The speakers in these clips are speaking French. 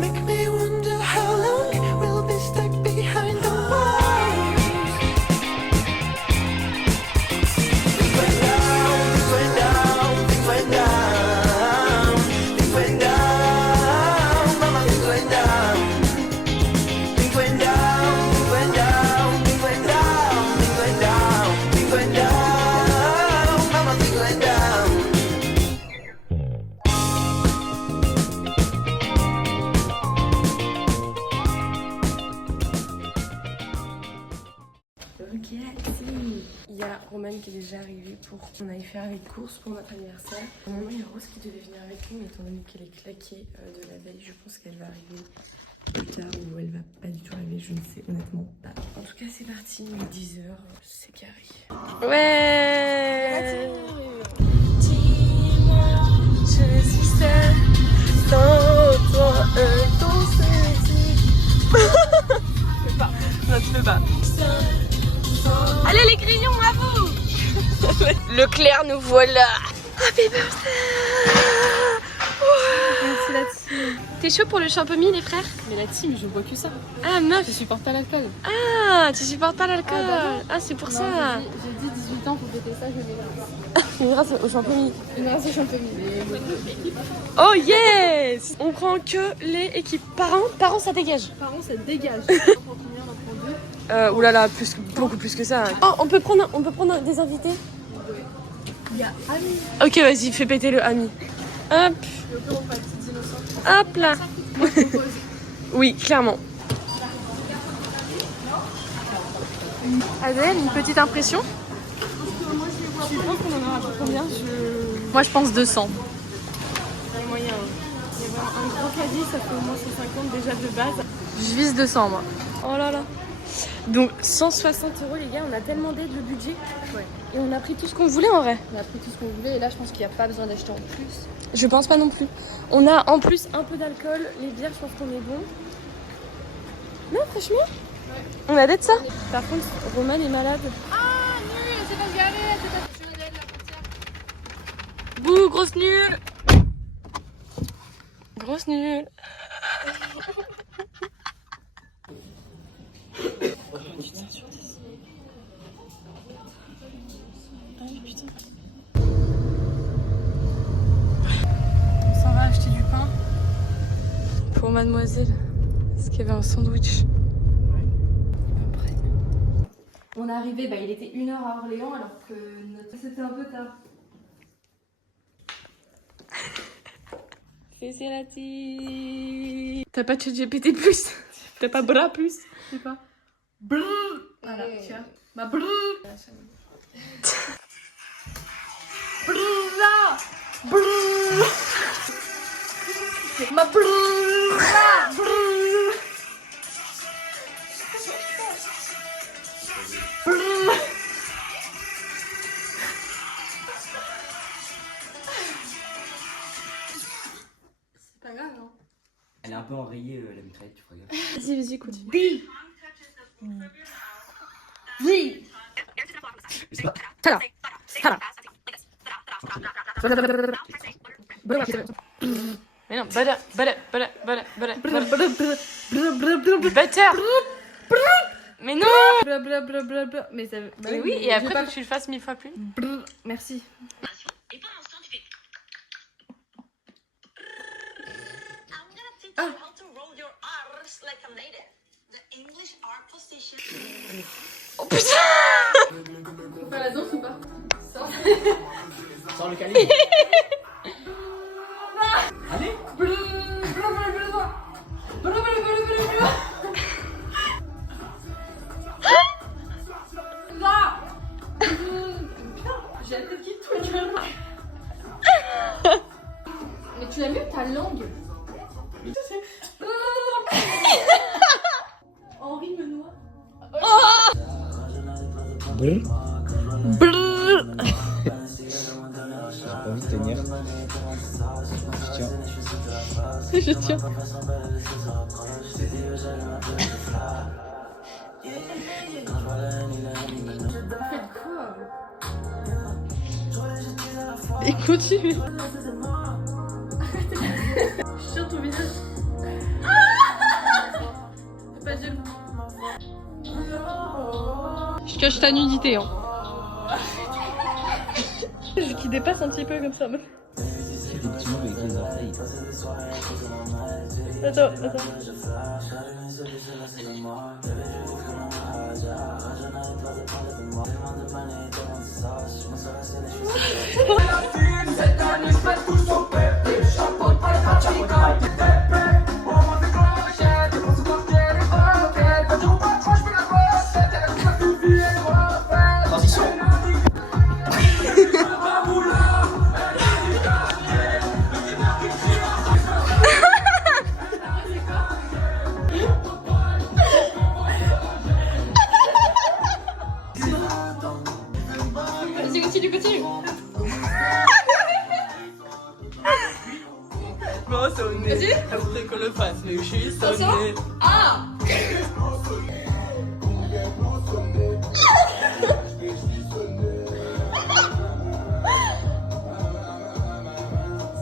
Make me wonder how long we'll be stuck behind the walls. Things went down, things went down, things went down, things went down, mama, things went down. Things went down, things went down, things went down, things went down, things went down, mama, things went down. Ok, il y a Romane qui est déjà arrivée pour qu'on aille faire les courses pour notre anniversaire. Normalement, il y a Rose qui devait venir avec nous, mais étant donné qu'elle est claquée de la veille, je pense qu'elle va arriver plus tard ou elle va pas du tout arriver, je ne sais honnêtement pas. En tout cas, c'est parti, il est 10h, c'est carré. Ouais. Dis-moi, je suis seule, sans toi, ton non, tu peux pas. Allez les grignons, à vous. Leclerc, nous voilà. Happy birthday. Merci la team. T'es chaud pour le champomis, les frères? Mais la team, je bois que ça. Ah meuf. Je supporte pas l'alcool. Ah, tu supportes pas l'alcool. Ah, c'est pour Non, ça. j'ai dit 18 ans pour fêter ça, je vais pas. Une grâce au champomis. Une race de champignons. Oh yes. On prend que les équipes. Parents, ça dégage. Parents, ça dégage. On prend combien? On en prend 2. Oulala, beaucoup plus que ça. Oh, on peut prendre des invités. Il y a Ami. Ok, vas-y, fais péter le ami. Hop, Le bureau pour la petite innocente. hop là. Moi, je propose. Oui, clairement. Adèle, une petite impression? Tu penses qu'on en aura pour combien? Moi, je pense 200. Il y a moyen. Il y a vraiment un gros caddie, ça fait au moins 150 déjà de base. Je vise 200, moi. Oh là là. Donc, 160 € les gars, on a tellement d'aide le budget. Ouais. Et on a pris tout ce qu'on voulait en vrai. On a pris tout ce qu'on voulait et là, je pense qu'il n'y a pas besoin d'acheter en plus. Je pense pas non plus. On a en plus un peu d'alcool. Les bières, je pense qu'on est bon. Non, franchement, on a d'être ça. Par contre, Romane est malade. Ah, nul, c'est pas garer, c'est pas Lionel, la portière. Bouh, grosse nulle. Grosse nulle. Putain. On s'en va acheter du pain pour mademoiselle. Parce qu'il y avait un sandwich. On est arrivé, il était 1h à Orléans alors que c'était un peu tard. C'est la team. T'as pas de ChatGPT plus? T'as pas bras plus? Je sais pas. Voilà, tu vois. Ma brrr. Ma C'est pas grave, non? Elle est un peu enrayée la mitraillette, tu feras gaffe. Vas-y, continue. Oui. Je sais pas. Mais non, butter. Mais non. Blablabla. Mais ça. Mais oui, et après faut que tu le fasses 1000 fois plus. Merci. Et pendant ce temps, tu fais. I'm gonna teach you how to roll your R's like a native. The English R position. Oh putain. On fait la danse ou pas? Sors le calibre. Allez. J'ai la tête qui tourne. Mais tu l'as mis ta langue. Henri Menoir. J'ai pas envie de tenir. Je tiens. Et continue. Tu caches ta nudité, hein. Qui dépasse un petit peu comme ça. C'est des petits mots avec les orteils. Attends. Transition. Vas-y, continue. Vas-y. Après qu'on le fasse, mais je suis sonné. Ah.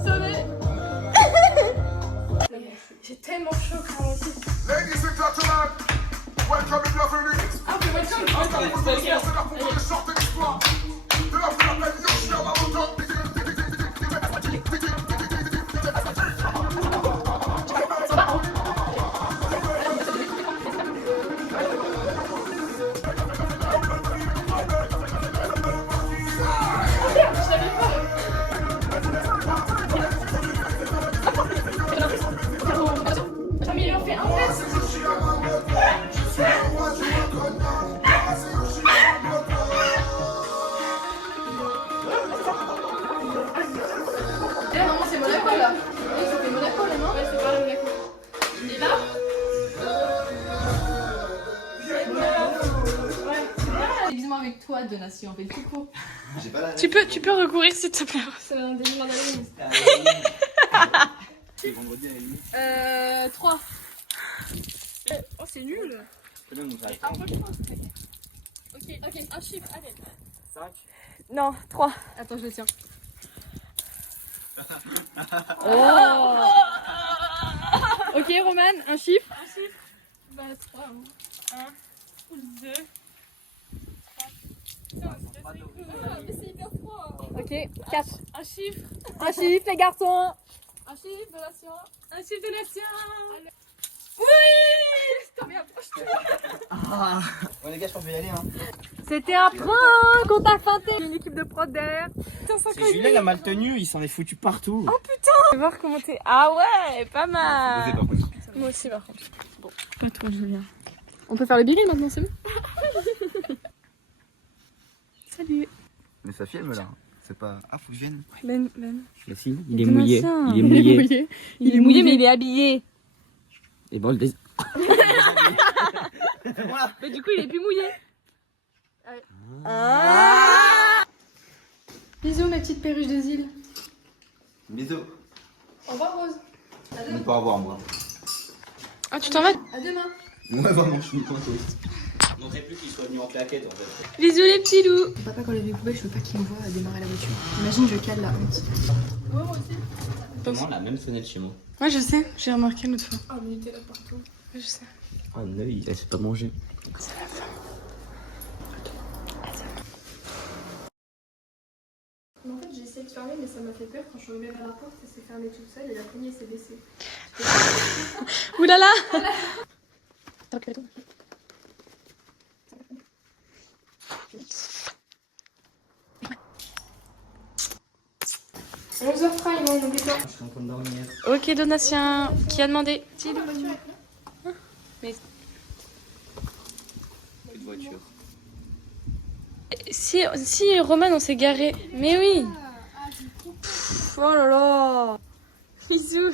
Sonné. J'ai tellement chaud quand même aussi. Ladies and gentlemen, welcome in your venue. Ah, mais welcome. C'est la pour les shorts de l'histoire. De la plus la belle Yoshi à Maroto. Mais il en fait un test. Normalement c'est Monaco là. Oui, c'était Monaco là, non? Ouais, c'est pas Monaco. Il est là? Déguisement avec toi, Donation, en fait, tout court. J'ai pas la. Tu peux recourir s'il te plaît. C'est un déguisement d'Halloween. C'est vendredi à la nuit. 3. Oh, c'est nul. Fais-le nous arrêter. Ok, un chiffre, allez. 5. Non, 3. Attends, je le tiens. Oh. Ok, Roman, un chiffre. Bah, 3. 1, 2, 3. Mais c'est hyper 3. Ok, 4. Un chiffre. Un chiffre, les garçons. Un chiffre, Donation. Un chiffre de nation. Putain, mais approche-toi. Ah. Bon les gars, je pense que je vais y aller hein. C'était un prank, on t'a feinté. Une équipe de prod derrière. Putain, ça C'est Julien, il a mal tenu, il s'en est foutu partout. Oh putain. Je vais voir comment t'es. Ah ouais, pas mal. Moi aussi par contre. Bon, pas toi Julien. On peut faire le billet maintenant, c'est bon. Salut. Mais ça filme là. C'est pas. Ah, faut que je vienne. Ben. Mais si, il est mouillé. Il est mouillé. Il est mouillé mais il est habillé. Et bon, le dés... Mais du coup il est plus mouillé. Ah. Bisous, mes petites perruches des îles. Bisous. Au revoir, Rose. On peut pas avoir moi. Ah tu t'en vas. À demain. Ouais, vraiment, je suis une touriste. Je n'entendais plus qu'il soit venu en plaquette en fait. Bisous les petits loups. Papa, quand les poubelles, je veux pas qu'il me voit démarrer la voiture. Imagine, je cale la honte. Ouais, moi aussi. Vraiment la même sonnette chez moi. Ouais je sais, j'ai remarqué l'autre fois. Ah, mais il était là partout. Ouais, je sais. Un œil, elle sait pas manger. C'est la fin. Mais en fait, j'ai essayé de fermer, mais ça m'a fait peur. Quand je suis arrivée à la porte, elle s'est fermée toute seule et la poignée s'est baissée. Oulala. 11h30, on n'oublie pas. Je suis en train de dormir. Ok Donatien, qui a demandé? Mais Plus de voiture. si Roman on s'est garé. Mais oui. Pff, oh là là. Bisous.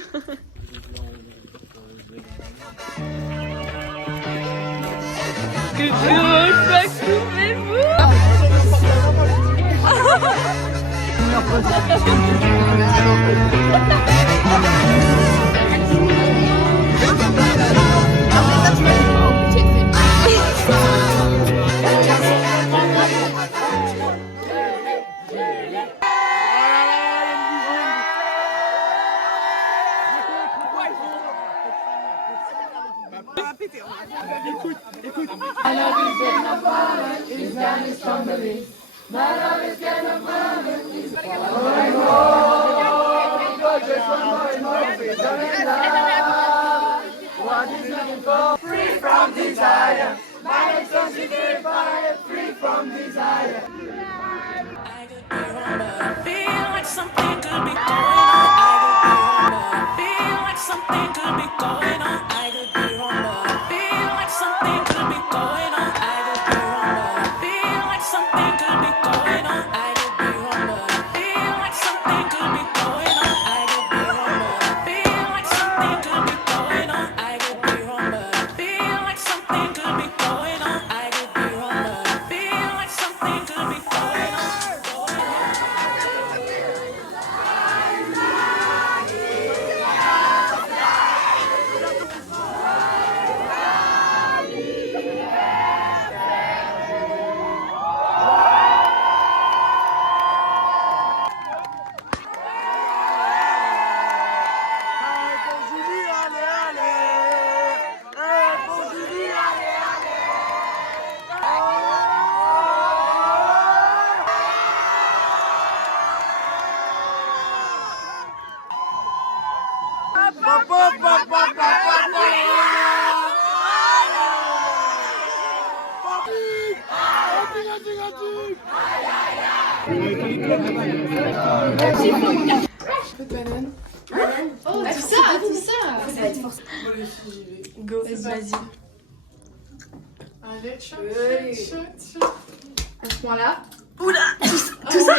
Oh, tout ça, tout ça. Ça va être forcément. Go, vas-y. Allez, chut. À ce point-là. Oula, tout ça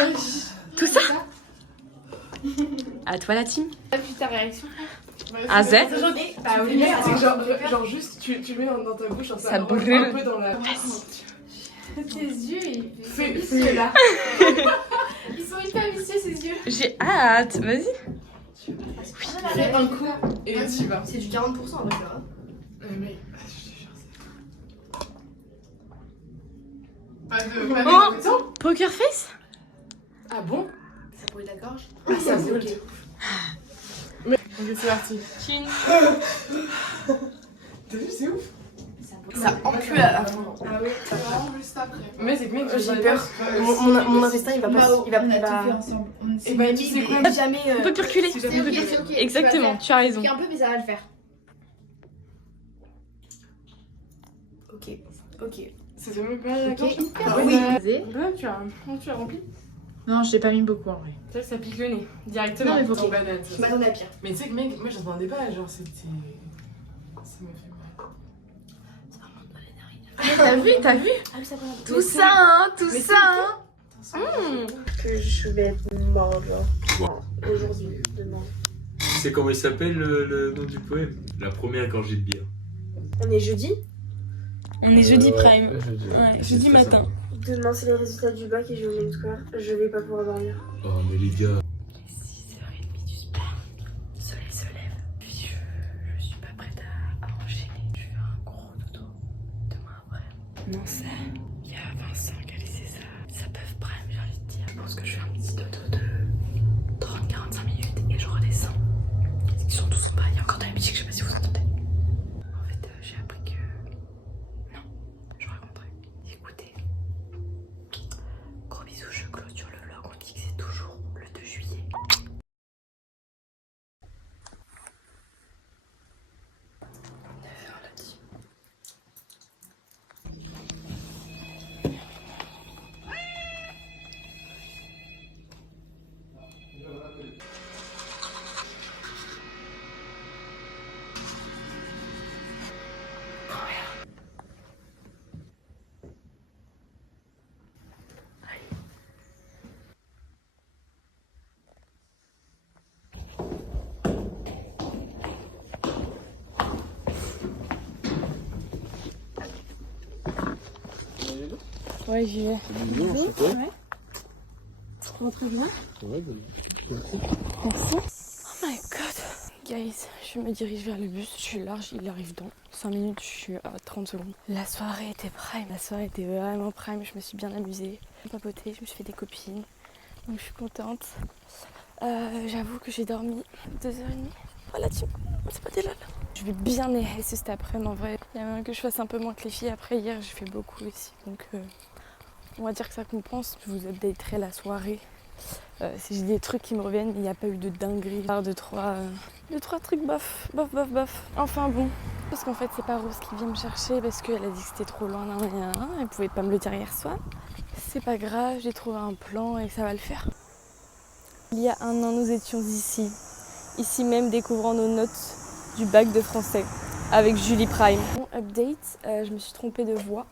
Tout ça À toi la team. Puis ta réaction. À Z. Bah oui, mais c'est genre juste tu le mets dans ta bouche, Ça brûle. un peu dans la... Tes yeux, ils Fais là. ils sont hyper vicieux, ces yeux. J'ai hâte, vas-y. Fais un coup et tu vas. C'est du 40% en vrai, ça. Mais je te jure, c'est... Pas Oh. de... Attends. Poker face. Ah bon? Ça brûle la gorge. Ah ça brûle. Ok, c'est parti. Chin. T'as vu, c'est ouf. Ça encule à la fin. Ah oui, ça vraiment juste après. Mais c'est que mec, J'ai peur. Mon intestin il va pas. Il va pas. ensemble. Et bah tu sais quoi? Jamais. On peut plus reculer. Si jamais C'est ok. Exactement, tu as raison. Un peu, mais ça va le faire. Ok. C'était même pas la gorge. Ah oui. Vas-y. Tu as rempli? Non, je l'ai pas mis beaucoup en vrai. C'est vrai que ça pique le nez. Directement. Non, mais Dans banane, ça. Je m'attendais à pire. Mais tu sais que mec, moi j'entendais pas, genre c'était... Ça m'a fait mal. T'as vu Ah oui, ça va. Tout ça, hein, tout ça, hein. Que je vais être mort, genre. Aujourd'hui, demain. Tu sais comment il s'appelle le nom du poème? La première gorgée de bière. On est jeudi. On est jeudi prime. Jeudi, Ouais, jeudi matin. Demain, c'est les résultats du bac et je vais au même square. Je vais pas pouvoir dormir. Oh mais les gars. 6h30 du spa. Le soleil se lève. Puis je suis pas prête à enchaîner. Je fais un gros dodo demain après. Non, ça. Il y a Vincent qui a laissé ça peuf prime, j'ai envie de dire. Je pense que je fais un petit dodo de 30-45 minutes et je redescends. Ils sont tous en bas. Il y a encore de la musique, je sais pas si vous entendez. En fait, j'ai appris que. Non, je raconterai. Écoutez. Gros bisous, je clôture le vlog. On dit que c'est toujours le 2 juillet. Ouais, j'y vais. Ouais. Tu rentres bien? Ouais, merci. Oh my god. Guys, je me dirige vers le bus. Je suis large, il arrive dans 5 minutes. Je suis à 30 secondes. La soirée était prime. La soirée était vraiment prime. Je me suis bien amusée. J'ai papoté, je me suis fait des copines. Donc je suis contente. J'avoue que j'ai dormi 2h30. Voilà, tu c'est pas des lol. Je vais bien les haisser cet après-midi en vrai. Il y a même que je fasse un peu moins que les filles. Après, hier, j'ai fait beaucoup ici. Donc, on va dire que ça compense. Je vous updaterai la soirée. Si j'ai des trucs qui me reviennent, il n'y a pas eu de dinguerie. Deux, trois trucs bof. Enfin bon. Parce qu'en fait, c'est pas Rose qui vient me chercher parce qu'elle a dit que c'était trop loin. Elle pouvait pas me le dire hier soir. C'est pas grave, j'ai trouvé un plan et ça va le faire. Il y a un an, nous étions ici. Ici même, découvrant nos notes du bac de français avec Julie Prime. Bon, update, je me suis trompée de voie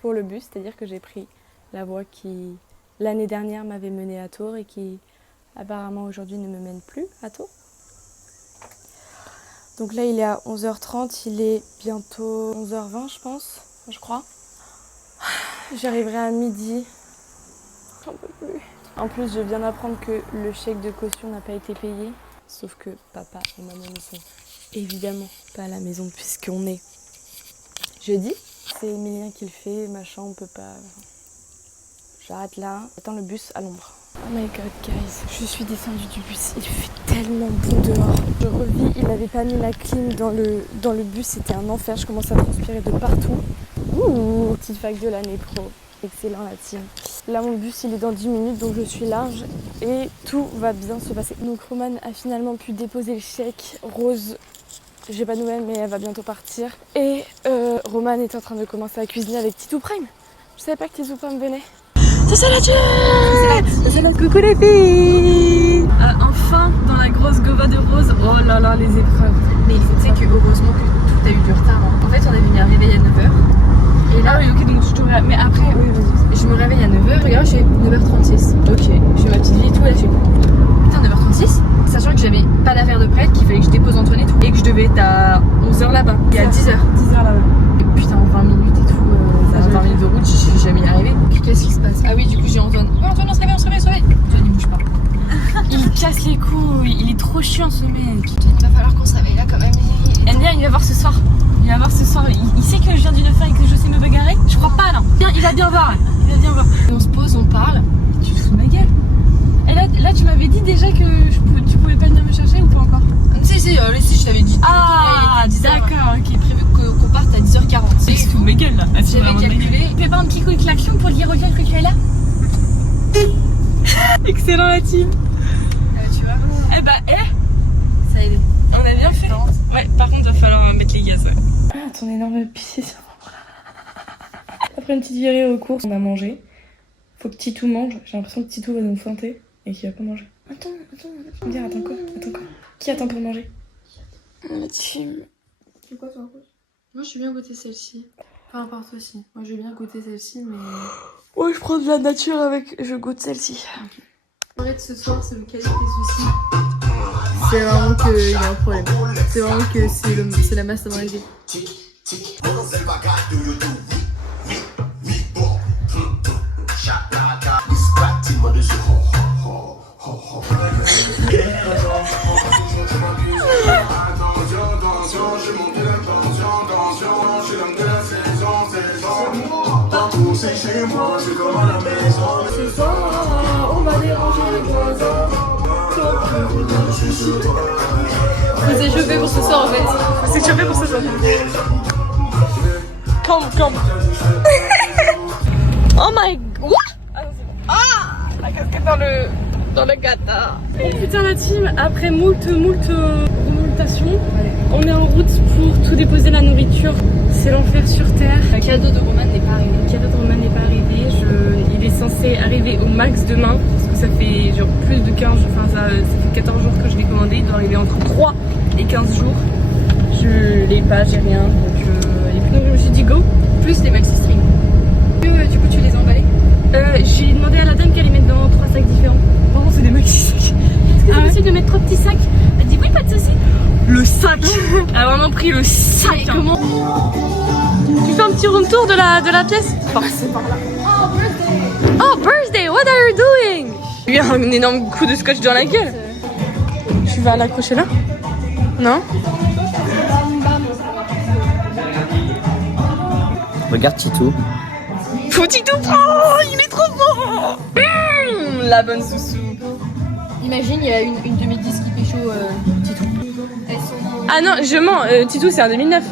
pour le bus, c'est-à-dire que j'ai pris la voie qui, l'année dernière, m'avait menée à Tours et qui, apparemment, aujourd'hui ne me mène plus à Tours. Donc là, il est à 11h30, il est bientôt 11h20, je pense, je crois. J'arriverai à midi. J'en peux plus. En plus, je viens d'apprendre que le chèque de caution n'a pas été payé. Sauf que papa et maman ne sont évidemment pas à la maison puisqu'on est jeudi. C'est Emilien qui le fait, machin, on peut pas... J'arrête là. J'attends le bus à l'ombre. Oh my god, guys, je suis descendue du bus. Il fait tellement bon dehors. Je revis, il n'avait pas mis la clim dans le bus, c'était un enfer. Je commence à transpirer de partout. Ouh, petite fac de l'année pro. Excellent la team. Là mon bus il est dans 10 minutes donc je suis large et tout va bien se passer. Donc Romane a finalement pu déposer le chèque. Rose, j'ai pas de nouvelles mais elle va bientôt partir. Et Romane est en train de commencer à cuisiner avec Titou Prime. Je savais pas que Titou Prime venait. C'est la coucou les filles. Enfin dans la grosse gova de Rose. Oh là là les épreuves. Mais tu sais que heureusement que tout a eu du retard. En fait on avait mis un réveil à 9h. Et là, oui, ok, donc je te réveille. Mais après, oui, vas-y. Je me réveille à 9h, regarde, j'ai 9h36. Ok. Je fais ma petite vie et tout, et là, je fais putain, 9h36. Sachant que j'avais pas d'affaires de prête, qu'il fallait que je dépose Antoine et tout, et que je devais être à 11h là-bas. Et à 10h. 10h là-bas. Et putain, 20 minutes et tout, 20 minutes de route, je vais jamais y arriver. Qu'est-ce qui se passe? Ah oui, du coup, j'ai Antoine. Oh, Antoine, on se réveille. Antoine, il bouge pas. Il casse les couilles, il est trop chiant ce mec. Il va falloir qu'on se réveille là quand même. Enya, il va voir ce soir. Il sait que je viens d'une fin et que je sais me bagarrer. Je crois pas, non. Il va bien voir. On se pose, on parle. Et tu te fous de ma gueule. Et là, tu m'avais dit déjà que tu pouvais pas venir me chercher ou pas encore? Si, je t'avais dit. Ah, d'accord, ok. Prévu qu'on parte à 10h40. Tu te fous de ma gueule là. J'avais calculé. Tu fais pas un petit coup de klaxon pour dire reviens que tu es là? Excellent la team. Tu vois. Ça a aidé. On a bien fait. Ouais, par contre, va falloir mettre les gaz. Ah, ton énorme pied sur mon bras. Après une petite virée aux courses, on a mangé. Faut que Titou mange. J'ai l'impression que Titou va nous feinter et qu'il va pas manger. Attends. Viens, attends quoi? Qui attend pour manger? La team. C'est quoi toi, Rose? Moi, je veux bien goûter celle-ci. Peu importe aussi. Moi, je veux bien goûter celle-ci, mais... Ouais, je prends de la nature avec... Je goûte celle-ci. En fait, ce soir, c'est lequel des soucis? C'est vraiment qu'il y a un problème. C'est vraiment que c'est la masse dans la vie. C'est chez moi, je suis comme à la maison. Ce soir, on va déranger les voisins. On s'est chauffé pour ce soir en fait. Come. Oh my god. La casquette dans le gâteau. Oh putain la team, après moult remontations, on est en route pour tout déposer la nourriture. C'est l'enfer sur terre. Le cadeau de Romane n'est pas arrivé. Le cadeau de Romane n'est pas arrivé. Il est censé arriver au max demain. Parce que ça fait genre plus de 15 jours, enfin ça fait 14 jours que je l'ai commandé. Il doit arriver entre 3 et 15 jours. Je l'ai pas, j'ai rien. Donc et puis donc je me suis dit go. Plus les maxi strings. Du coup tu les as emballés? J'ai demandé à la dame qu'elle les mette dans 3 sacs différents. Par contre c'est des maxi sacs. Est-ce que c'est possible de mettre 3 petits sacs? Elle dit oui, pas de soucis. Le sac. Elle a vraiment pris le sac. Hein. Comment? Tu fais un petit room tour de la pièce? C'est par là. Oh birthday, what are you doing? Il y a un énorme coup de scotch dans la gueule. Tu vas l'accrocher là? Non? Regarde Titou. Faut Titou prend, il est trop bon. La bonne soussou. Imagine, il y a une de mes disques qui pécho Titou. Ah non, je mens, Titou c'est en 2009.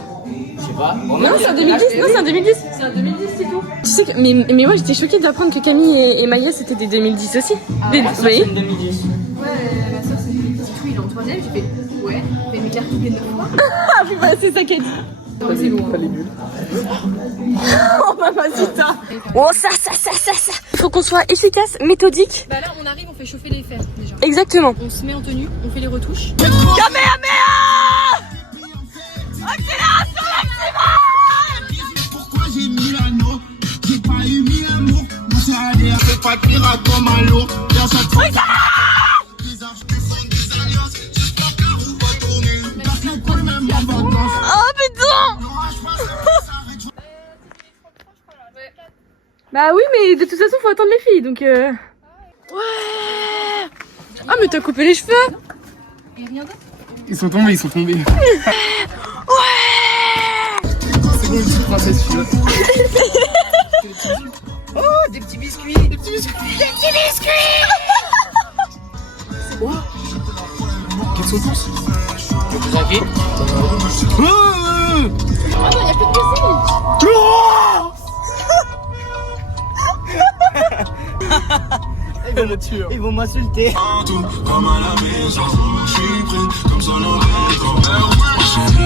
Je sais pas. Non, c'est en 2010. Non, c'est en 2010. C'est en 2010, Titou. Tu sais que, mais moi j'étais choquée d'apprendre que Camille et Maya c'était des 2010 aussi. Des, Ah, vous voyez? c'est 2010. Ouais, ma soeur c'est 2010. Titou, il est en 3ème. J'ai fait ouais, mais mes cartes viennent de fois. Ah oui, bah, c'est ça qu'elle dit. Non, mais c'est bon. Oh mamacita. Oh ça. Faut qu'on soit efficace, méthodique. Bah là, on arrive, on fait chauffer les fers déjà. Exactement. On se met en tenue, on fait les retouches. Kamehameha! Accélération maximale! Pourquoi j'ai mis l'anneau? J'ai pas eu mis l'amour. Moi c'est allé, c'est pas pirate comme un lot. Dans cette fois, des arches, des alliances. J'espère qu'un roue va tourner. Parce que quand même en vacances. Oh putain! Bah oui, mais de toute façon, faut attendre les filles, donc Ouais! Ah, mais t'as coupé les cheveux! Et rien d'autre. Ils sont tombés. Ouais! C'est bon, une petite princesse, celui-là. Oh, des petits biscuits. Quelles sont tous? Tranquille. Ah non, y'a plus de possible. Ils vont m'insulter. Comme à la maison, je suis prêt, comme ça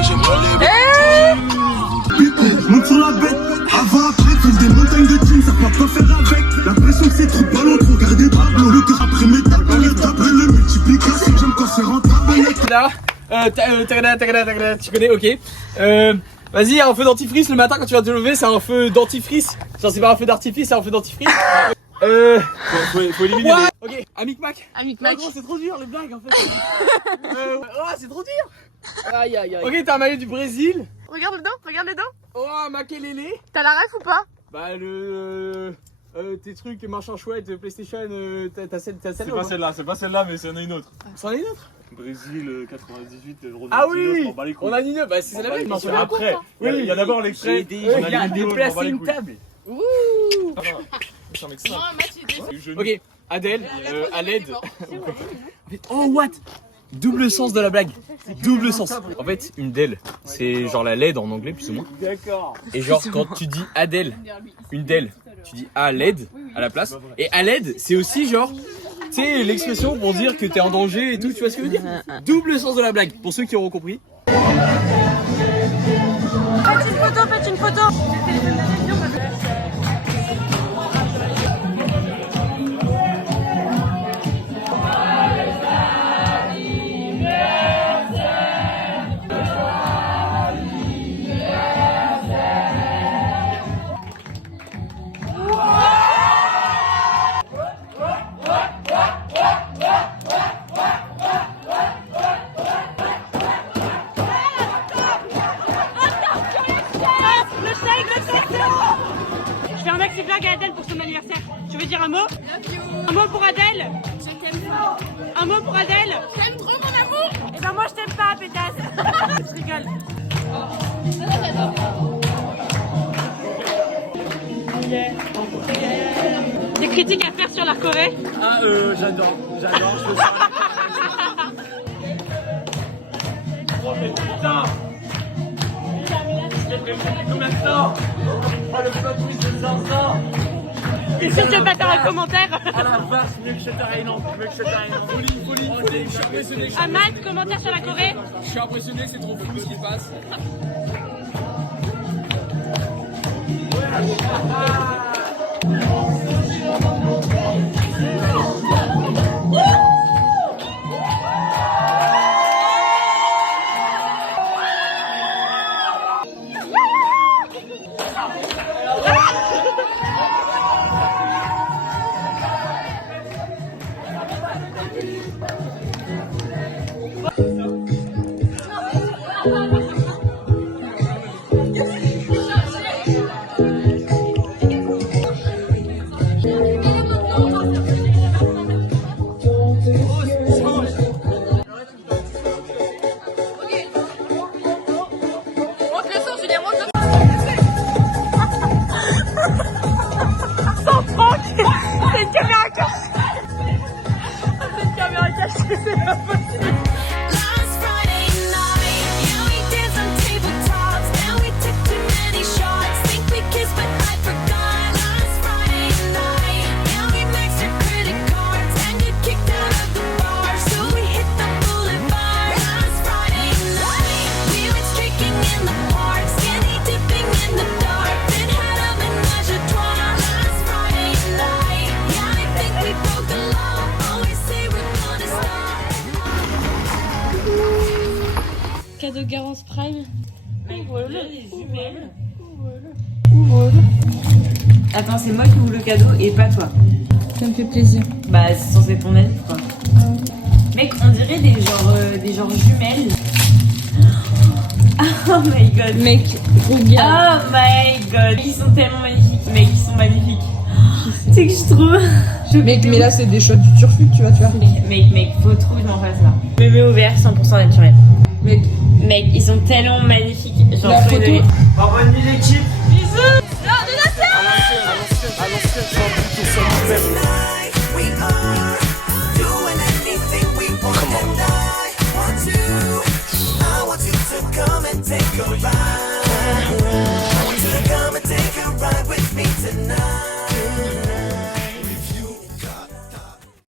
j'aime pas les monte sur la bête, avant après, fais des montagnes de jeans, ça peut pas faire avec. La pression c'est trop ballon, trop garder tableau. Le cœur après mes tables, taper le multiplication, j'aime quand c'est rentable. Là, tu connais, ok. Vas-y, un feu dentifrice le matin quand tu vas te lever, c'est un feu dentifrice. Genre, c'est pas un feu d'artifice, c'est un feu dentifrice. Faut éliminer. Ouais. Ok, Amic Mac. Gros, c'est trop dur les blagues en fait. Oh, c'est trop dur. Aïe. Ok, t'as un maillot du Brésil. Regarde le dos. Oh, un Makelele. T'as la ref ou pas? Bah, tes trucs, machin chouette, PlayStation, t'as celle. C'est pas celle-là, mais c'en a une autre. C'en est une autre. Brésil 98, Ronaldinho, Ah oui, on bat les couilles. on a Nino, bah c'est la même. Après, il y a d'abord l'extrait. Il a déplacé une table. Ouh. Ok, Adèle, à l'aide. Oh what? Double sens de la blague. Double sens. En fait, une Dell, c'est genre la LED en anglais plus ou moins. D'accord. Et genre quand tu dis Adèle, une Dell, tu dis à l'aide à la place. Et à l'aide, c'est aussi genre, tu sais, l'expression pour dire que t'es en danger et tout. Tu vois ce que je veux dire? Double sens de la blague. Pour ceux qui auront compris. Faites une photo. Je fais un maxi blague à Adèle pour son anniversaire. Tu veux dire un mot? Un mot pour Adèle? Je t'aime trop. Un mot pour Adèle? T'aimes trop mon amour? Et ben moi je t'aime pas, pétasse. Je rigole. Des critiques à faire sur la Corée? Ah j'adore. Je veux Oh mais putain! Combien de temps? Oh le plot twist de 500! Et si tu veux pas faire un commentaire? Ah la vache, mieux que Shutter Island, Folie. Je suis impressionné. Ahmad, commentaire sur la Corée? Je suis impressionné, c'est trop fou ce qui se passe. cadeau Garance Prime. Ouvre-le, les jumelles. Attends, c'est moi qui ouvre le cadeau et pas toi. Ça me fait plaisir. Bah, c'est censé être ton avis, quoi. Mec, on dirait des genres jumelles. Oh my god. Mec, regarde. Oh my god. Ils sont tellement magnifiques. Mec, ils sont magnifiques. Tu sais que je trouve. Mec, mais là, c'est des shots du turfu, tu vois. Mec, faut trop que je m'en fasse là. Mémé ouvert, 100% naturel. Mec, ils sont tellement magnifiques. Genre, la photo. Bonne nuit l'équipe. Bisous.